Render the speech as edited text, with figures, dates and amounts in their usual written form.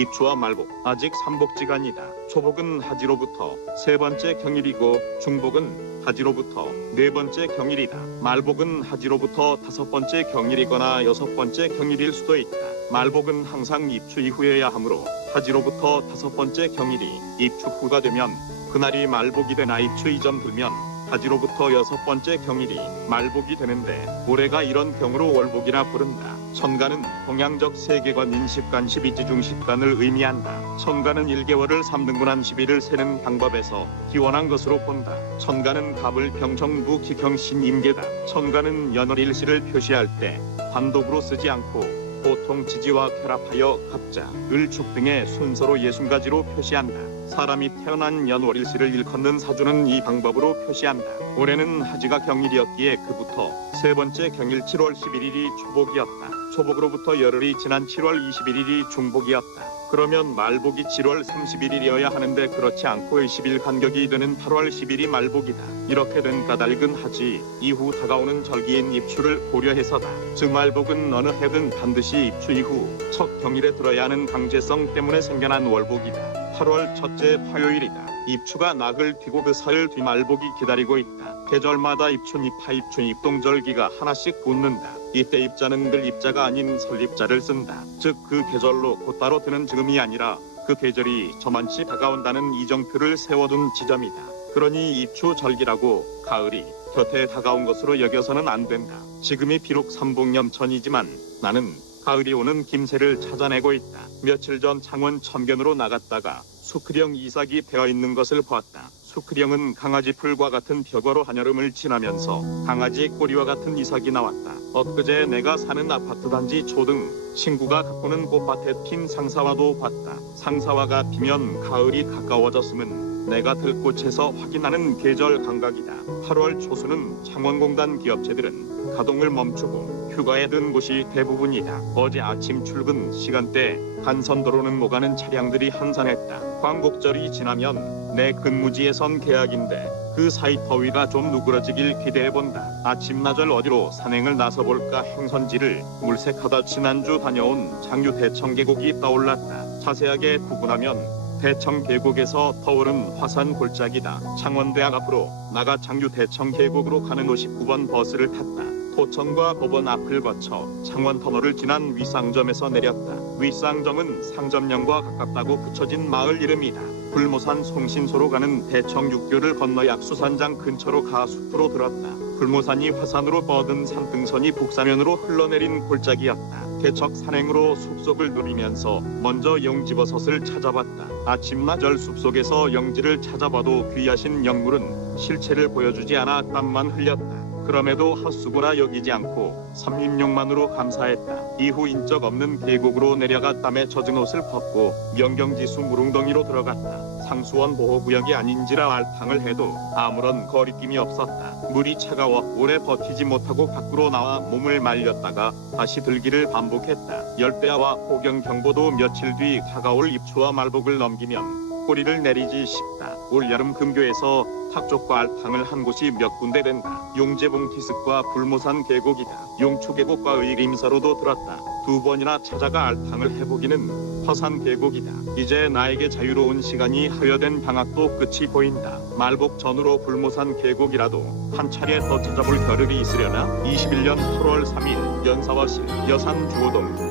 입추와 말복, 아직 삼복지간이다. 초복은 하지로부터 세 번째 경일이고 중복은 하지로부터 네 번째 경일이다. 말복은 하지로부터 다섯 번째 경일이거나 여섯 번째 경일일 수도 있다. 말복은 항상 입추 이후여야 하므로 하지로부터 다섯 번째 경일이 입추 후가 되면 그날이 말복이 되나 입추 이전 두면 하지로부터 여섯 번째 경일이 말복이 되는데 올해가 이런 경우로 월복이라 부른다. 천간은 동양적 세계관 인식관 12지중식관을 의미한다. 천간은 1개월을 3등분한 10일을 세는 방법에서 기원한 것으로 본다. 천간은 갑을 병정부 기경신 임계다. 천간은 연월일시를 표시할 때 단독으로 쓰지 않고 보통 지지와 결합하여 갑자, 을, 축 등의 순서로 60가지로 표시한다. 사람이 태어난 연월일시를 일컫는 사주는 이 방법으로 표시한다. 올해는 하지가 경일이었기에 그부터 세 번째 경일 7월 11일이 초복이었다. 초복으로부터 열흘이 지난 7월 21일이 중복이었다. 그러면 말복이 7월 31일이어야 하는데 그렇지 않고 10일 간격이 되는 8월 10일이 말복이다. 이렇게 된 까닭은 하지 이후 다가오는 절기인 입추를 고려해서다. 즉 말복은 어느 해든 반드시 입추 이후 첫 경일에 들어야 하는 강제성 때문에 생겨난 월복이다. 8월 첫째 화요일이다. 입추가 낙을 튀고 그 사흘 뒤 말복이 기다리고 있다. 계절마다 입춘, 입하, 입춘, 입동절기가 하나씩 붙는다. 이때 입자는 늘 입자가 아닌 설입자를 쓴다. 즉 그 계절로 곧바로 드는 즈음이 아니라 그 계절이 저만치 다가온다는 이정표를 세워둔 지점이다. 그러니 입추절기라고 가을이 곁에 다가온 것으로 여겨서는 안 된다. 지금이 비록 삼복염천이지만 나는 가을이 오는 김새를 찾아내고 있다. 며칠 전 창원 천견으로 나갔다가 수크령 이삭이 되어있는 것을 보았다. 수크령은 강아지 풀과 같은 벽으로 한여름을 지나면서 강아지 꼬리와 같은 이삭이 나왔다. 엊그제 내가 사는 아파트 단지 초등 친구가 가꾸는 꽃밭에 핀 상사화도 봤다. 상사화가 피면 가을이 가까워졌음은 내가 들꽃에서 확인하는 계절 감각이다. 8월 초수는 창원공단 기업체들은 가동을 멈추고 휴가에 든 곳이 대부분이다. 어제 아침 출근 시간대 간선도로는 오가는 차량들이 한산했다. 광복절이 지나면 내 근무지에선 개학인데 그 사이 더위가 좀 누그러지길 기대해본다. 아침나절 어디로 산행을 나서볼까 행선지를 물색하다 지난주 다녀온 장유 대청 계곡이 떠올랐다. 자세하게 구분하면 대청 계곡에서 터오른 화산 골짜기다. 창원대학 앞으로 나가 장유 대청 계곡으로 가는 59번 버스를 탔다. 토천과 법원 앞을 거쳐 창원 터널을 지난 위상점에서 내렸다. 위상점은 상점역과 가깝다고 붙여진 마을 이름이다. 불모산 송신소로 가는 대청 육교를 건너 약수산장 근처로 가 숲으로 들었다. 불모산이 화산으로 뻗은 산등선이 북사면으로 흘러내린 골짜기였다. 개척 산행으로 숲속을 누리면서 먼저 영지버섯을 찾아봤다. 아침나절 숲속에서 영지를 찾아봐도 귀하신 영물은 실체를 보여주지 않아 땀만 흘렸다. 그럼에도 헛수고라 여기지 않고 삼림용만으로 감사했다. 이후 인적 없는 계곡으로 내려가 땀에 젖은 옷을 벗고 명경지수 물웅덩이로 들어갔다. 상수원 보호구역이 아닌지라 알탕을 해도 아무런 거리낌이 없었다. 물이 차가워 오래 버티지 못하고 밖으로 나와 몸을 말렸다가 다시 들기를 반복했다. 열대야와 폭염경보도 며칠 뒤 다가올 입추와 말복을 넘기면 꼬리를 내리지 싶다. 올여름 근교에서 탁족과 알탕을 한 곳이 몇 군데 된다. 용재봉 티습과 불모산 계곡이다. 용초계곡과 의림사로도 들었다. 2번이나 찾아가 알탕을 해보기는 허산 계곡이다. 이제 나에게 자유로운 시간이 하여된 방학도 끝이 보인다. 말복 전후로 불모산 계곡이라도 한 차례 더 찾아볼 겨를이 있으려나. 21년 8월 3일 연사와실 여산 주호동